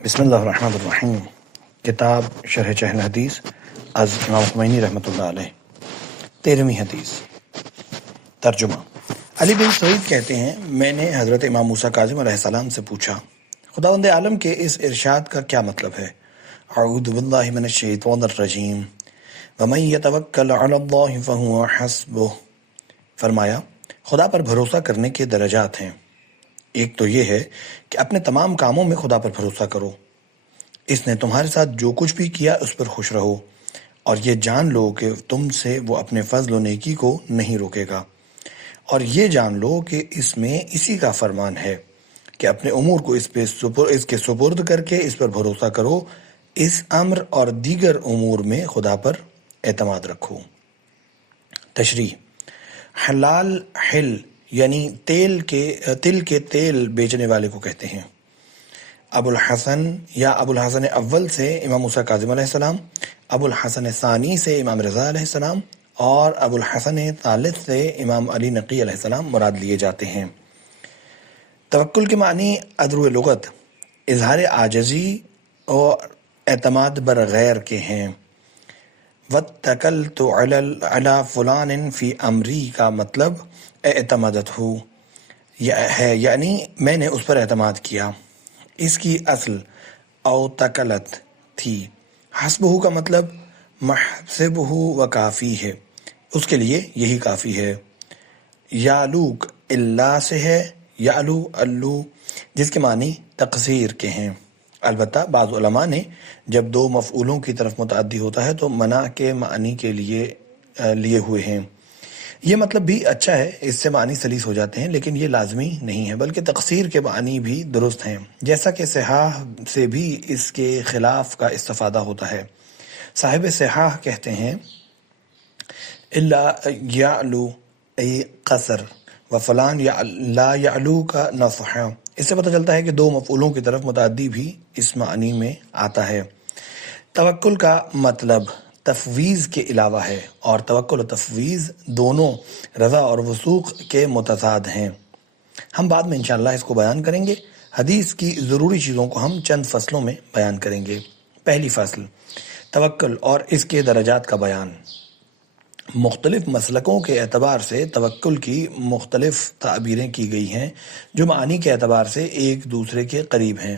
بسم اللہ الرحمن الرحیم۔ کتاب شرح چہل حدیث از امام خمینی رحمۃ اللہ علیہ، 13ویں حدیث۔ ترجمہ۔ علی بن سعید کہتے ہیں، میں نے حضرت امام موسیٰ کاظم علیہ السلام سے پوچھا، خداوند عالم کے اس ارشاد کا کیا مطلب ہے؟ اعوذ باللہ من الشیطان الرجیم ومن یتوکل علی اللہ فہو حسبہ۔ فرمایا، خدا پر بھروسہ کرنے کے درجات ہیں۔ ایک تو یہ ہے کہ اپنے تمام کاموں میں خدا پر بھروسہ کرو، اس نے تمہارے ساتھ جو کچھ بھی کیا اس پر خوش رہو، اور یہ جان لو کہ تم سے وہ اپنے فضل و نیکی کو نہیں روکے گا، اور یہ جان لو کہ اس میں اسی کا فرمان ہے کہ اپنے امور کو اس کے سپرد کر کے اس پر بھروسہ کرو، اس امر اور دیگر امور میں خدا پر اعتماد رکھو۔ تشریح۔ حلال حل یعنی تل کے تیل بیچنے والے کو کہتے ہیں۔ ابو الحسن یا ابو الحسن اول سے امام موسیٰ کاظم علیہ السلام، ابو الحسن ثانی سے امام رضا علیہ السلام، اور ابو الحسن ثالث سے امام علی نقی علیہ السلام مراد لیے جاتے ہیں۔ توکل کے معنی ادرو لغت اظہار عاجزی اور اعتماد بر غیر کے ہیں۔ وَاتَّكَلْتُ عَلَى فُلَانٍ فِي أَمْرِي کا مطلب اعتمادتہ ہے، یعنی میں نے اس پر اعتماد کیا۔ اس کی اصل اوتکلت تھی۔ حسبہ کا مطلب محسبہ و کافی ہے، اس کے لیے یہی کافی ہے۔ یعلوک اللہ سے ہے، یعلو الو، جس کے معنی تقصیر کے ہیں۔ البتہ بعض علماء نے جب دو مفعولوں کی طرف متعدی ہوتا ہے تو منع کے معنی کے لیے ہوئے ہیں۔ یہ مطلب بھی اچھا ہے، اس سے معنی سلیس ہو جاتے ہیں، لیکن یہ لازمی نہیں ہے، بلکہ تقصیر کے معنی بھی درست ہیں، جیسا کہ صحاح سے بھی اس کے خلاف کا استفادہ ہوتا ہے۔ صاحب صحاح کہتے ہیں، الا یعلو ای قصر و فلان لا یعلو کا نصح۔ اس سے پتہ چلتا ہے کہ دو مفعولوں کی طرف متعدی بھی اس معنی میں آتا ہے۔ توکل کا مطلب تفویض کے علاوہ ہے، اور توکل و تفویض دونوں رضا اور وثوق کے متضاد ہیں۔ ہم بعد میں انشاءاللہ اس کو بیان کریں گے۔ حدیث کی ضروری چیزوں کو ہم چند فصلوں میں بیان کریں گے۔ پہلی فصل، توکل اور اس کے درجات کا بیان۔ مختلف مسلکوں کے اعتبار سے توکل کی مختلف تعبیریں کی گئی ہیں جو معنی کے اعتبار سے ایک دوسرے کے قریب ہیں۔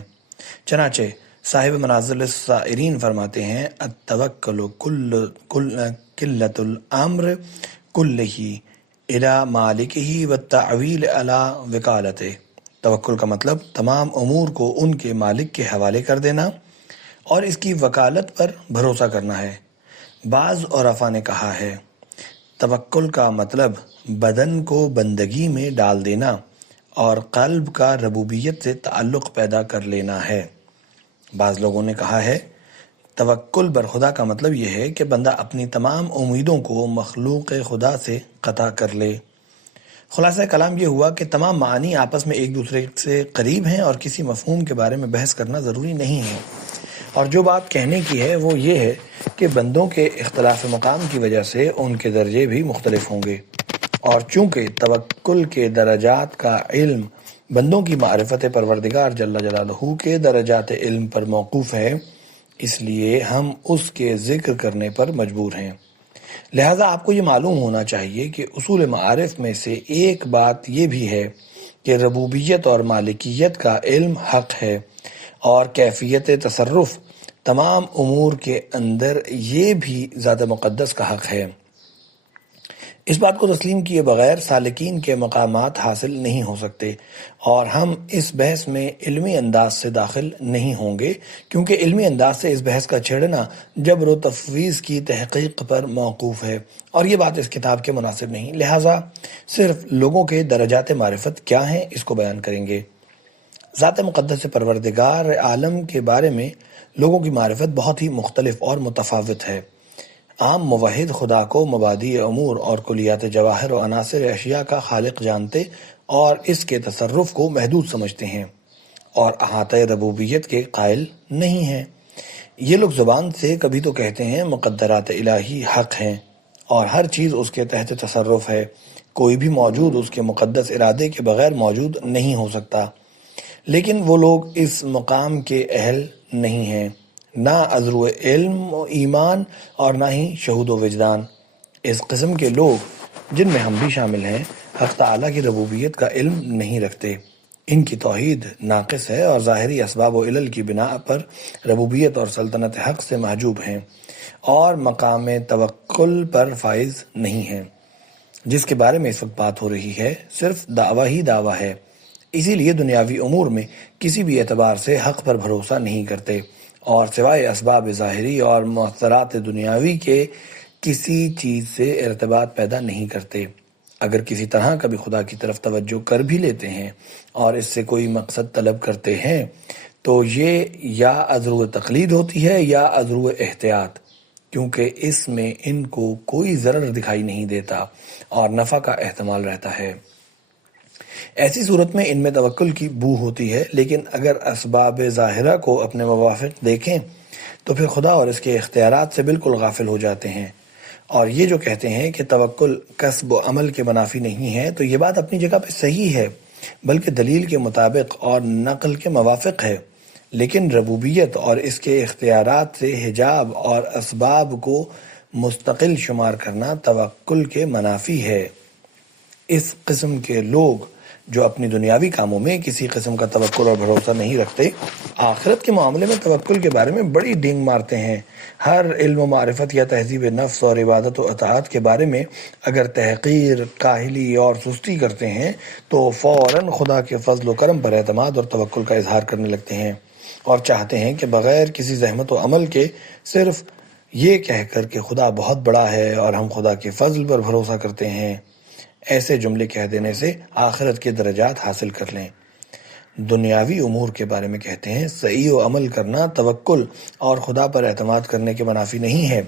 چنانچہ صاحب منازل السائرین فرماتے ہیں، التوکل قلۃ الامر کلہ الی مالکہ والتعویل علی وکالتہ۔ توکل کا مطلب تمام امور کو ان کے مالک کے حوالے کر دینا اور اس کی وکالت پر بھروسہ کرنا ہے۔ بعض عرفاء نے کہا ہے، توکل کا مطلب بدن کو بندگی میں ڈال دینا اور قلب کا ربوبیت سے تعلق پیدا کر لینا ہے۔ بعض لوگوں نے کہا ہے، توکل بر خدا کا مطلب یہ ہے کہ بندہ اپنی تمام امیدوں کو مخلوق خدا سے قطع کر لے۔ خلاصہ کلام یہ ہوا کہ تمام معانی آپس میں ایک دوسرے سے قریب ہیں اور کسی مفہوم کے بارے میں بحث کرنا ضروری نہیں ہے، اور جو بات کہنے کی ہے وہ یہ ہے کہ بندوں کے اختلاف مقام کی وجہ سے ان کے درجے بھی مختلف ہوں گے، اور چونکہ توکل کے درجات کا علم بندوں کی معرفت پروردگار جل جلالہ کے درجات علم پر موقوف ہے، اس لیے ہم اس کے ذکر کرنے پر مجبور ہیں۔ لہٰذا آپ کو یہ معلوم ہونا چاہیے کہ اصول معارف میں سے ایک بات یہ بھی ہے کہ ربوبیت اور مالکیت کا علم حق ہے، اور کیفیت تصرف تمام امور کے اندر یہ بھی ذات مقدس کا حق ہے۔ اس بات کو تسلیم کیے بغیر سالکین کے مقامات حاصل نہیں ہو سکتے، اور ہم اس بحث میں علمی انداز سے داخل نہیں ہوں گے، کیونکہ علمی انداز سے اس بحث کا چھیڑنا جبر و تفویض کی تحقیق پر موقوف ہے، اور یہ بات اس کتاب کے مناسب نہیں۔ لہٰذا صرف لوگوں کے درجات معرفت کیا ہیں اس کو بیان کریں گے۔ ذات مقدس پروردگار عالم کے بارے میں لوگوں کی معرفت بہت ہی مختلف اور متفاوت ہے۔ عام موحد خدا کو مبادی امور اور کلیات جواہر و عناصر اشیاء کا خالق جانتے اور اس کے تصرف کو محدود سمجھتے ہیں، اور احاطہ ربوبیت کے قائل نہیں ہیں۔ یہ لوگ زبان سے کبھی تو کہتے ہیں مقدرات الہی حق ہیں اور ہر چیز اس کے تحت تصرف ہے، کوئی بھی موجود اس کے مقدس ارادے کے بغیر موجود نہیں ہو سکتا، لیکن وہ لوگ اس مقام کے اہل نہیں ہیں، نہ عذر علم و ایمان اور نہ ہی شہود و وجدان۔ اس قسم کے لوگ، جن میں ہم بھی شامل ہیں، حق تعالیٰ کی ربوبیت کا علم نہیں رکھتے۔ ان کی توحید ناقص ہے اور ظاہری اسباب و علل کی بنا پر ربوبیت اور سلطنت حق سے محجوب ہیں اور مقام توکل پر فائز نہیں ہیں۔ جس کے بارے میں اس وقت بات ہو رہی ہے صرف دعویٰ ہی دعویٰ ہے، اسی لیے دنیاوی امور میں کسی بھی اعتبار سے حق پر بھروسہ نہیں کرتے اور سوائے اسباب ظاہری اور مؤثرات دنیاوی کے کسی چیز سے ارتباط پیدا نہیں کرتے۔ اگر کسی طرح کبھی خدا کی طرف توجہ کر بھی لیتے ہیں اور اس سے کوئی مقصد طلب کرتے ہیں تو یہ یا عذر تقلید ہوتی ہے یا عذر احتیاط، کیونکہ اس میں ان کو کوئی ضرر دکھائی نہیں دیتا اور نفع کا احتمال رہتا ہے۔ ایسی صورت میں ان میں توکل کی بو ہوتی ہے، لیکن اگر اسباب ظاہرہ کو اپنے موافق دیکھیں تو پھر خدا اور اس کے اختیارات سے بالکل غافل ہو جاتے ہیں۔ اور یہ جو کہتے ہیں کہ توکل کسب و عمل کے منافی نہیں ہے، تو یہ بات اپنی جگہ پہ صحیح ہے، بلکہ دلیل کے مطابق اور نقل کے موافق ہے، لیکن ربوبیت اور اس کے اختیارات سے حجاب اور اسباب کو مستقل شمار کرنا توکل کے منافی ہے۔ اس قسم کے لوگ جو اپنی دنیاوی کاموں میں کسی قسم کا توکل اور بھروسہ نہیں رکھتے، آخرت کے معاملے میں توکل کے بارے میں بڑی ڈینگ مارتے ہیں۔ ہر علم و معرفت یا تہذیب نفس اور عبادت و اطاعت کے بارے میں اگر تحقیر، کاہلی اور سستی کرتے ہیں تو فوراً خدا کے فضل و کرم پر اعتماد اور توکل کا اظہار کرنے لگتے ہیں اور چاہتے ہیں کہ بغیر کسی زحمت و عمل کے صرف یہ کہہ کر کہ خدا بہت بڑا ہے اور ہم خدا کے فضل پر بھروسہ کرتے ہیں، ایسے جملے کہہ دینے سے آخرت کے درجات حاصل کر لیں۔ دنیاوی امور کے بارے میں کہتے ہیں صحیح و عمل کرنا توکل اور خدا پر اعتماد کرنے کے منافی نہیں ہے،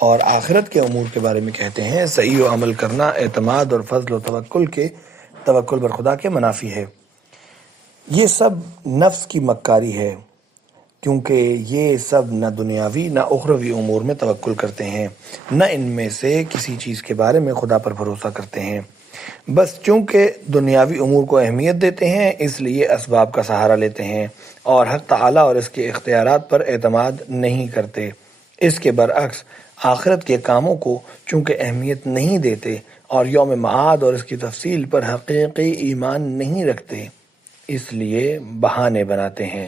اور آخرت کے امور کے بارے میں کہتے ہیں صحیح و عمل کرنا اعتماد اور فضل و توکل پر خدا کے منافی ہے۔ یہ سب نفس کی مکاری ہے، کیونکہ یہ سب نہ دنیاوی نہ اخروی امور میں توکل کرتے ہیں، نہ ان میں سے کسی چیز کے بارے میں خدا پر بھروسہ کرتے ہیں۔ بس چونکہ دنیاوی امور کو اہمیت دیتے ہیں اس لیے اسباب کا سہارا لیتے ہیں اور حق تعالیٰ اور اس کے اختیارات پر اعتماد نہیں کرتے۔ اس کے برعکس آخرت کے کاموں کو چونکہ اہمیت نہیں دیتے اور یوم معاد اور اس کی تفصیل پر حقیقی ایمان نہیں رکھتے، اس لیے بہانے بناتے ہیں۔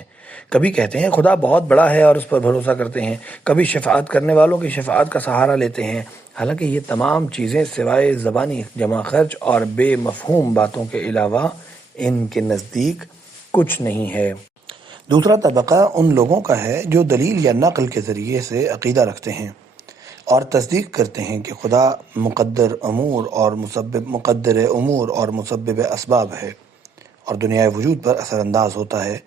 کبھی کہتے ہیں خدا بہت بڑا ہے اور اس پر بھروسہ کرتے ہیں، کبھی شفاعت کرنے والوں کی شفاعت کا سہارا لیتے ہیں، حالانکہ یہ تمام چیزیں سوائے زبانی جمع خرچ اور بے مفہوم باتوں کے علاوہ ان کے نزدیک کچھ نہیں ہے۔ دوسرا طبقہ ان لوگوں کا ہے جو دلیل یا نقل کے ذریعے سے عقیدہ رکھتے ہیں اور تصدیق کرتے ہیں کہ خدا مقدر امور اور مسبب اسباب ہے اور دنیائے وجود پر اثر انداز ہوتا ہے،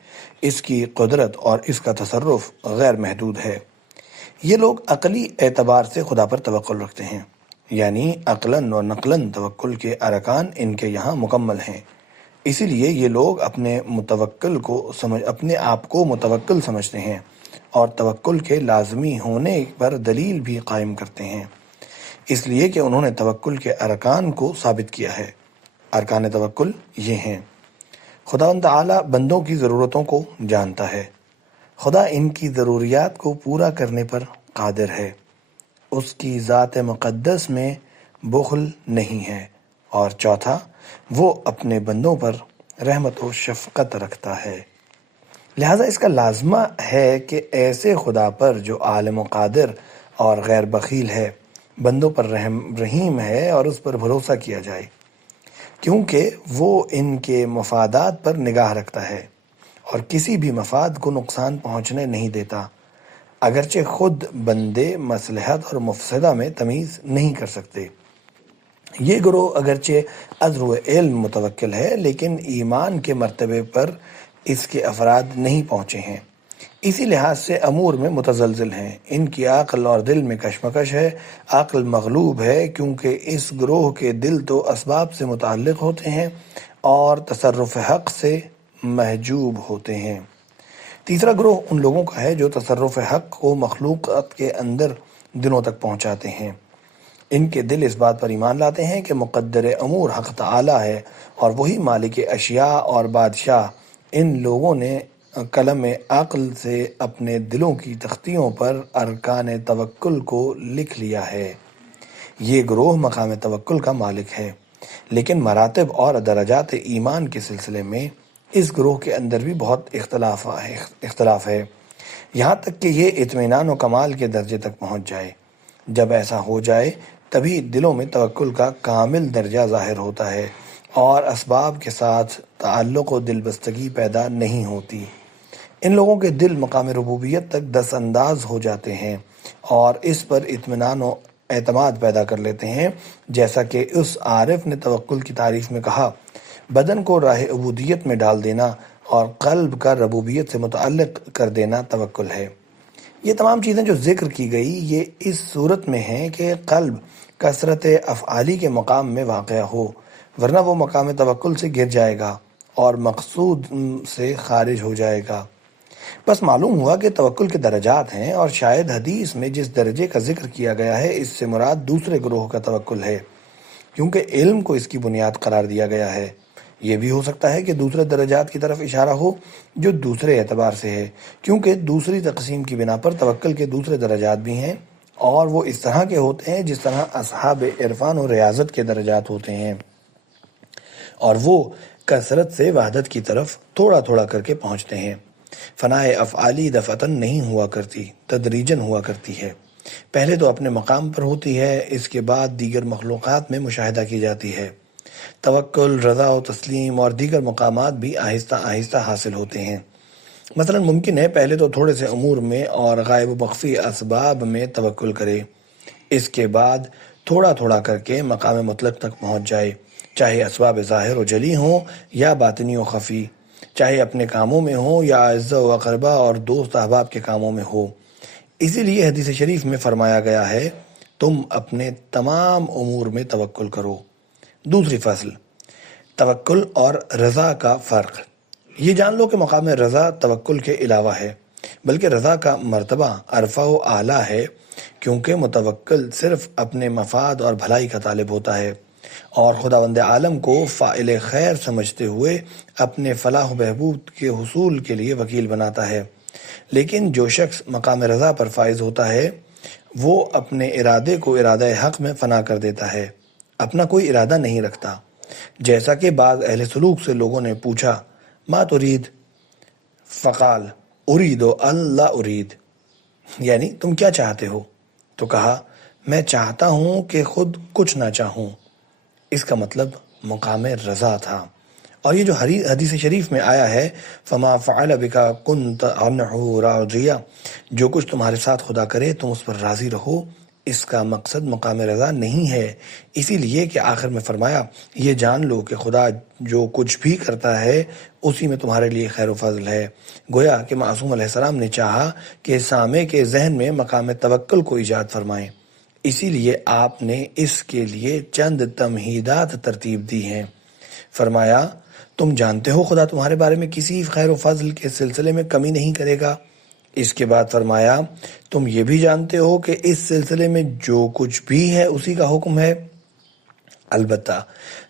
اس کی قدرت اور اس کا تصرف غیر محدود ہے۔ یہ لوگ عقلی اعتبار سے خدا پر توکل رکھتے ہیں، یعنی عقلاً و نقلاً توکل کے ارکان ان کے یہاں مکمل ہیں، اسی لیے یہ لوگ اپنے آپ کو متوکل سمجھتے ہیں اور توکل کے لازمی ہونے پر دلیل بھی قائم کرتے ہیں، اس لیے کہ انہوں نے توکل کے ارکان کو ثابت کیا ہے۔ ارکان توکل یہ ہیں: خداوند تعالیٰ بندوں کی ضرورتوں کو جانتا ہے، خدا ان کی ضروریات کو پورا کرنے پر قادر ہے، اس کی ذات مقدس میں بخل نہیں ہے، اور چوتھا، وہ اپنے بندوں پر رحمت و شفقت رکھتا ہے۔ لہٰذا اس کا لازمہ ہے کہ ایسے خدا پر جو عالم و قادر اور غیر بخیل ہے، بندوں پر رحیم ہے اور اس پر بھروسہ کیا جائے، کیونکہ وہ ان کے مفادات پر نگاہ رکھتا ہے اور کسی بھی مفاد کو نقصان پہنچنے نہیں دیتا، اگرچہ خود بندے مصلحت اور مفسدہ میں تمیز نہیں کر سکتے۔ یہ گروہ اگرچہ عذر و علم متوکل ہے، لیکن ایمان کے مرتبے پر اس کے افراد نہیں پہنچے ہیں، اسی لحاظ سے امور میں متزلزل ہیں۔ ان کی عقل اور دل میں کشمکش ہے، عقل مغلوب ہے، کیونکہ اس گروہ کے دل تو اسباب سے متعلق ہوتے ہیں اور تصرف حق سے محجوب ہوتے ہیں۔ تیسرا گروہ ان لوگوں کا ہے جو تصرف حق کو مخلوقات کے اندر دلوں تک پہنچاتے ہیں۔ ان کے دل اس بات پر ایمان لاتے ہیں کہ مقدر امور حق تعالی ہے اور وہی مالک اشیاء اور بادشاہ ان لوگوں نے قلم عقل سے اپنے دلوں کی تختیوں پر ارکان توکل کو لکھ لیا ہے۔ یہ گروہ مقام توکل کا مالک ہے، لیکن مراتب اور درجات ایمان کے سلسلے میں اس گروہ کے اندر بھی بہت اختلاف ہے، یہاں تک کہ یہ اطمینان و کمال کے درجے تک پہنچ جائے۔ جب ایسا ہو جائے تبھی دلوں میں توکل کا کامل درجہ ظاہر ہوتا ہے اور اسباب کے ساتھ تعلق و دلبستگی پیدا نہیں ہوتی۔ ان لوگوں کے دل مقام ربوبیت تک دست انداز ہو جاتے ہیں اور اس پر اطمینان و اعتماد پیدا کر لیتے ہیں، جیسا کہ اس عارف نے توکل کی تعریف میں کہا، بدن کو راہ عبودیت میں ڈال دینا اور قلب کا ربوبیت سے متعلق کر دینا توکل ہے۔ یہ تمام چیزیں جو ذکر کی گئی یہ اس صورت میں ہیں کہ قلب کثرت افعالی کے مقام میں واقع ہو، ورنہ وہ مقام توکل سے گر جائے گا اور مقصود سے خارج ہو جائے گا۔ بس معلوم ہوا کہ توکل کے درجات ہیں، اور شاید حدیث میں جس درجے کا ذکر کیا گیا ہے اس سے مراد دوسرے گروہ کا توکل ہے، کیونکہ علم کو اس کی بنیاد قرار دیا گیا ہے۔ یہ بھی ہو سکتا ہے کہ دوسرے درجات کی طرف اشارہ ہو جو دوسرے اعتبار سے ہے، کیونکہ دوسری تقسیم کی بنا پر توکل کے دوسرے درجات بھی ہیں، اور وہ اس طرح کے ہوتے ہیں جس طرح اصحاب عرفان و ریاضت کے درجات ہوتے ہیں، اور وہ کثرت سے وحدت کی طرف تھوڑا تھوڑا کر کے پہنچتے ہیں۔ فناء افعالی دفعتاً نہیں ہوا کرتی، تدریجاً ہوا کرتی ہے۔ پہلے تو اپنے مقام پر ہوتی ہے، اس کے بعد دیگر مخلوقات میں مشاہدہ کی جاتی ہے۔ توکل، رضا و تسلیم اور دیگر مقامات بھی آہستہ آہستہ حاصل ہوتے ہیں۔ مثلا ممکن ہے پہلے تو تھوڑے سے امور میں اور غائب و مخفی اسباب میں توکل کرے، اس کے بعد تھوڑا تھوڑا کر کے مقام مطلق تک پہنچ جائے، چاہے اسباب ظاہر و جلی ہوں یا باطنی و خفی، چاہے اپنے کاموں میں ہو یا اعزاء و اقربا اور دوست احباب کے کاموں میں ہو۔ اسی لیے حدیث شریف میں فرمایا گیا ہے، تم اپنے تمام امور میں توکل کرو۔ دوسری فصل، توکل اور رضا کا فرق۔ یہ جان لو کہ مقام رضا توکل کے علاوہ ہے، بلکہ رضا کا مرتبہ ارفع و اعلیٰ ہے، کیونکہ متوکل صرف اپنے مفاد اور بھلائی کا طالب ہوتا ہے اور خداوند عالم کو فاعل خیر سمجھتے ہوئے اپنے فلاح و بہبود کے حصول کے لیے وکیل بناتا ہے۔ لیکن جو شخص مقام رضا پر فائز ہوتا ہے وہ اپنے ارادے کو ارادہ حق میں فنا کر دیتا ہے، اپنا کوئی ارادہ نہیں رکھتا۔ جیسا کہ بعض اہل سلوک سے لوگوں نے پوچھا، ما ترید؟ فقال ارید اللہ ارید، یعنی تم کیا چاہتے ہو؟ تو کہا، میں چاہتا ہوں کہ خود کچھ نہ چاہوں۔ اس کا مطلب مقام رضا تھا۔ اور یہ جو حدیث شریف میں آیا ہے، فما فعل بکا کنت عنہ راضیا، جو کچھ تمہارے ساتھ خدا کرے تم اس پر راضی رہو، اس کا مقصد مقام رضا نہیں ہے۔ اسی لیے کہ آخر میں فرمایا، یہ جان لو کہ خدا جو کچھ بھی کرتا ہے اسی میں تمہارے لیے خیر و فضل ہے۔ گویا کہ معصوم علیہ السلام نے چاہا کہ سامع کے ذہن میں مقام توکل کو ایجاد فرمائیں، اسی لیے آپ نے اس کے لیے چند تمہیدات ترتیب دی ہیں۔ فرمایا، تم جانتے ہو خدا تمہارے بارے میں کسی خیر و فضل کے سلسلے میں کمی نہیں کرے گا۔ اس کے بعد فرمایا، تم یہ بھی جانتے ہو کہ اس سلسلے میں جو کچھ بھی ہے اسی کا حکم ہے۔ البتہ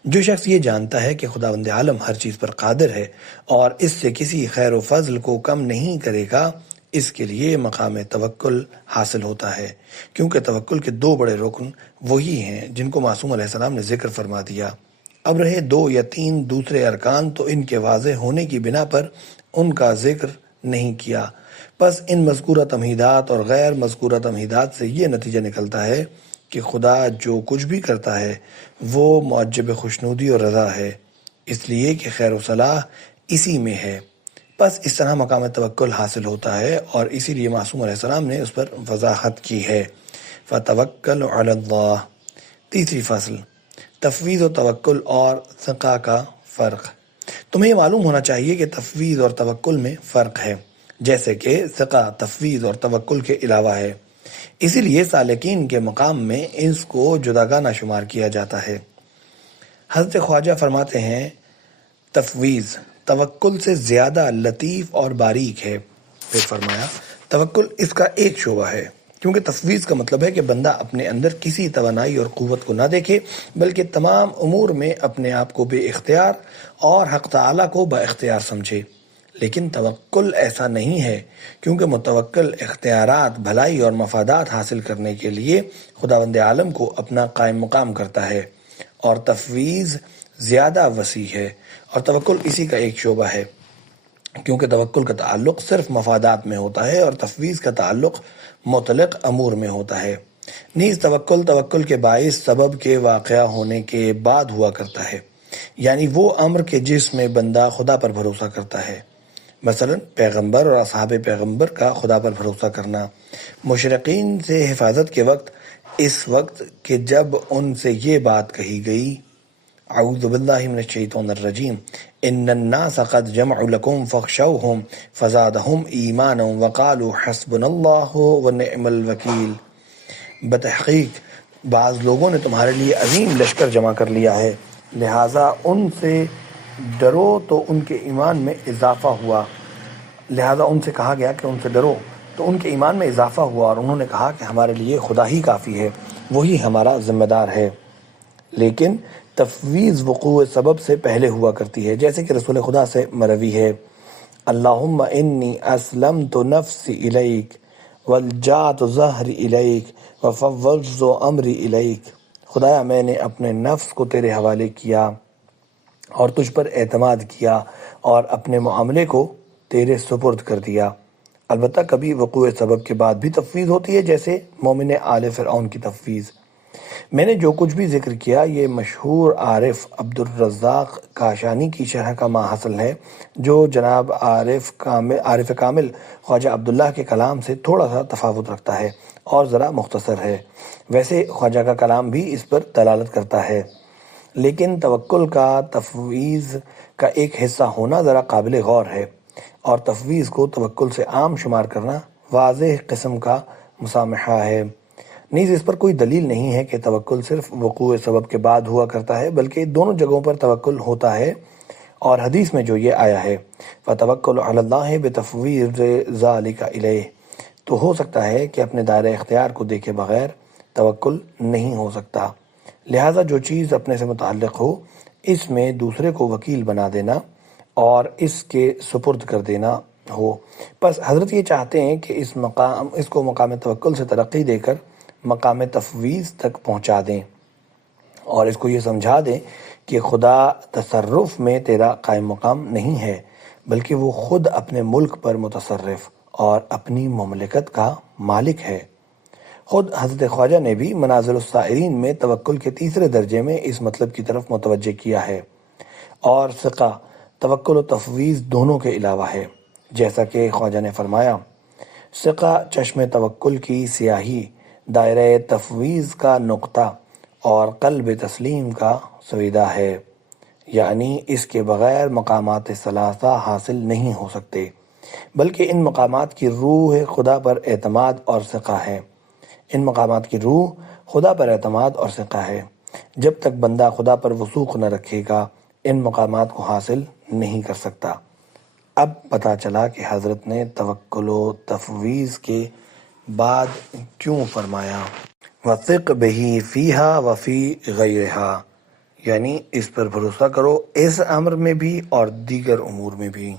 جو شخص یہ جانتا ہے کہ خداوند عالم ہر چیز پر قادر ہے اور اس سے کسی خیر و فضل کو کم نہیں کرے گا، اس کے لیے مقام توکل حاصل ہوتا ہے، کیونکہ توکل کے دو بڑے رکن وہی ہیں جن کو معصوم علیہ السلام نے ذکر فرما دیا۔ اب رہے 2 یا 3 دوسرے ارکان تو ان کے واضح ہونے کی بنا پر ان کا ذکر نہیں کیا۔ بس ان مذکورہ تمہیدات اور غیر مذکورہ تمہیدات سے یہ نتیجہ نکلتا ہے کہ خدا جو کچھ بھی کرتا ہے وہ معجب خوشنودی اور رضا ہے، اس لیے کہ خیر و صلاح اسی میں ہے۔ بس اس طرح مقام توکل حاصل ہوتا ہے، اور اسی لیے معصوم علیہ السلام نے اس پر وضاحت کی ہے، فتوکل علی اللہ۔ تیسری فصل، تفویض و توکل اور ثقہ کا فرق۔ تمہیں یہ معلوم ہونا چاہیے کہ تفویض اور توکل میں فرق ہے، جیسے کہ ثقہ تفویض اور توکل کے علاوہ ہے، اسی لیے سالکین کے مقام میں اس کو جداگانہ شمار کیا جاتا ہے۔ حضرت خواجہ فرماتے ہیں، تفویض توکل سے زیادہ لطیف اور باریک ہے۔ پھر فرمایا، توکل اس کا ایک شعبہ ہے، کیونکہ تفویض کا مطلب ہے کہ بندہ اپنے اندر کسی توانائی اور قوت کو نہ دیکھے، بلکہ تمام امور میں اپنے آپ کو بے اختیار اور حق تعالیٰ کو با اختیار سمجھے۔ لیکن توکل ایسا نہیں ہے، کیونکہ متوکل اختیارات، بھلائی اور مفادات حاصل کرنے کے لیے خداوند عالم کو اپنا قائم مقام کرتا ہے، اور تفویض زیادہ وسیع ہے، اور توکل اسی کا ایک شعبہ ہے، کیونکہ توکل کا تعلق صرف مفادات میں ہوتا ہے اور تفویض کا تعلق مطلق امور میں ہوتا ہے۔ نیز توکل کے باعث سبب کے واقع ہونے کے بعد ہوا کرتا ہے، یعنی وہ امر کہ جس میں بندہ خدا پر بھروسہ کرتا ہے، مثلا پیغمبر اور اصحاب پیغمبر کا خدا پر بھروسہ کرنا، مشرقین سے حفاظت کے وقت، اس وقت کہ جب ان سے یہ بات کہی گئی، اعوذ باللہ من الشیطان الرجیم، ان الناس قد جمعوا لکم فاخشوہم فزادہم ایمانا وقالوا حسبنا اللہ ونعم الوکیل، بتحقیق بعض لوگوں نے تمہارے لیے عظیم لشکر جمع کر لیا ہے، لہٰذا ان سے ڈرو تو ان کے ایمان میں اضافہ ہوا، لہٰذا ان سے کہا گیا کہ ان سے ڈرو تو ان کے ایمان میں اضافہ ہوا، اور انہوں نے کہا کہ ہمارے لیے خدا ہی کافی ہے، وہی ہمارا ذمہ دار ہے۔ لیکن تفویض وقوع سبب سے پہلے ہوا کرتی ہے، جیسے کہ رسول خدا سے مروی ہے، اللہم انی اسلمت نفسی الیک والجعت ظہری الیک وفوضت امری الیک، خدایا میں نے اپنے نفس کو تیرے حوالے کیا اور تجھ پر اعتماد کیا اور اپنے معاملے کو تیرے سپرد کر دیا۔ البتہ کبھی وقوع سبب کے بعد بھی تفویض ہوتی ہے، جیسے مومن آل فرعون کی تفویض۔ میں نے جو کچھ بھی ذکر کیا یہ مشہور عارف عبد الرزاق کاشانی کی شرح کا ماحصل ہے، جو جناب عارف کامل خواجہ عبداللہ کے کلام سے تھوڑا سا تفاوت رکھتا ہے اور ذرا مختصر ہے۔ ویسے خواجہ کا کلام بھی اس پر دلالت کرتا ہے، لیکن توکل کا تفویض کا ایک حصہ ہونا ذرا قابل غور ہے، اور تفویض کو توکل سے عام شمار کرنا واضح قسم کا مسامحہ ہے۔ نیز اس پر کوئی دلیل نہیں ہے کہ توکل صرف وقوع سبب کے بعد ہوا کرتا ہے، بلکہ دونوں جگہوں پر توکل ہوتا ہے، اور حدیث میں جو یہ آیا ہے فَتَوَكَّلُوا عَلَى اللَّهِ بِتَفْوِيضِ ذَلِكَ إِلَيْهِ، تو ہو سکتا ہے کہ اپنے دائرہ اختیار کو دیکھے بغیر توکل نہیں ہو سکتا، لہٰذا جو چیز اپنے سے متعلق ہو اس میں دوسرے کو وکیل بنا دینا اور اس کے سپرد کر دینا ہو۔ بس حضرت یہ چاہتے ہیں کہ اس کو مقام توکل سے ترقی دے کر مقام تفویض تک پہنچا دیں، اور اس کو یہ سمجھا دیں کہ خدا تصرف میں تیرا قائم مقام نہیں ہے، بلکہ وہ خود اپنے ملک پر متصرف اور اپنی مملکت کا مالک ہے۔ خود حضرت خواجہ نے بھی منازل السائرین میں توکل کے تیسرے درجے میں اس مطلب کی طرف متوجہ کیا ہے، اور ثقہ توکل و تفویض دونوں کے علاوہ ہے، جیسا کہ خواجہ نے فرمایا، ثقہ چشم توکل کی سیاہی، دائرہ تفویض کا نقطہ اور قلب تسلیم کا سویدہ ہے، یعنی اس کے بغیر مقامات ثلاثہ حاصل نہیں ہو سکتے، بلکہ ان مقامات کی روح خدا پر اعتماد اور ثقہ ہے۔ ان مقامات کی روح خدا پر اعتماد اور ثقہ ہے۔ جب تک بندہ خدا پر وثوق نہ رکھے گا ان مقامات کو حاصل نہیں کر سکتا۔ اب پتہ چلا کہ حضرت نے توکل و تفویض کے بعد کیوں فرمایا وَثِقْ بِهِ فِيهَا وَفِي غَيْرِهَا، یعنی اس پر بھروسہ کرو اس امر میں بھی اور دیگر امور میں بھی۔